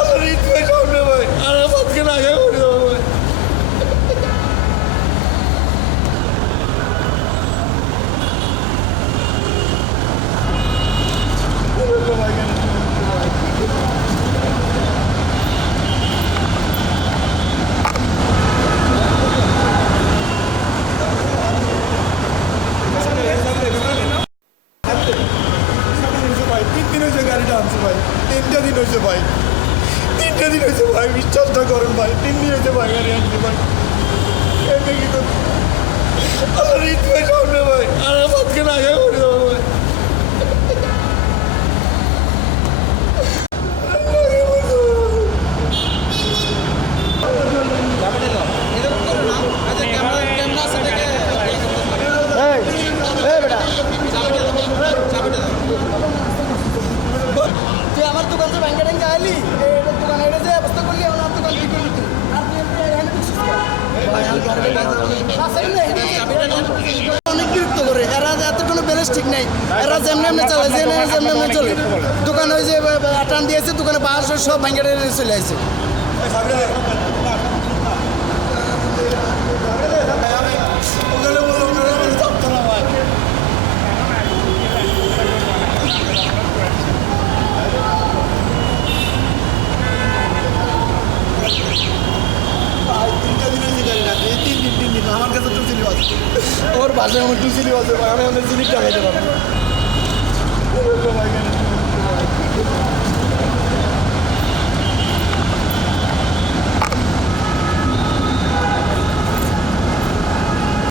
আমার ঈদ ভাই সামনে ভাই আর আমাকে রাখা করে দেবো ভাই। তিনটা দিন হয়েছে ভাই, বিশ্বাসটা করেন ভাই, 3 দিন হয়েছে ভাই গাড়ি আনছি ভাই। আমার ঈদ ভাই সামনে ভাই আর আমাকে রাখা করে দেবো ভাই। তুই আমার দোকান তো ব্যাংকে ট্যাঙ্কে আইলি দোকান এটা যে অবস্থা করলি আমার দোকান কি করলি তুই আর তুই এখানে বসছিস অনেক বিরক্ত করে এরা এত কোনো ব্যালেন্স ঠিক নাই এরা যেমনি এমনি চলে যেমনি এমনি চলে দোকান ওই যে টান দিয়েছে দোকানে বাস সব ব্যাংকে চলে আসছে আমার কাছে টু সিলিপ আছে, ওর বাসায় আমার টু সিলিপ আছে ভাই, আমি আমাদের সিলিপটা খাইতে পারবো।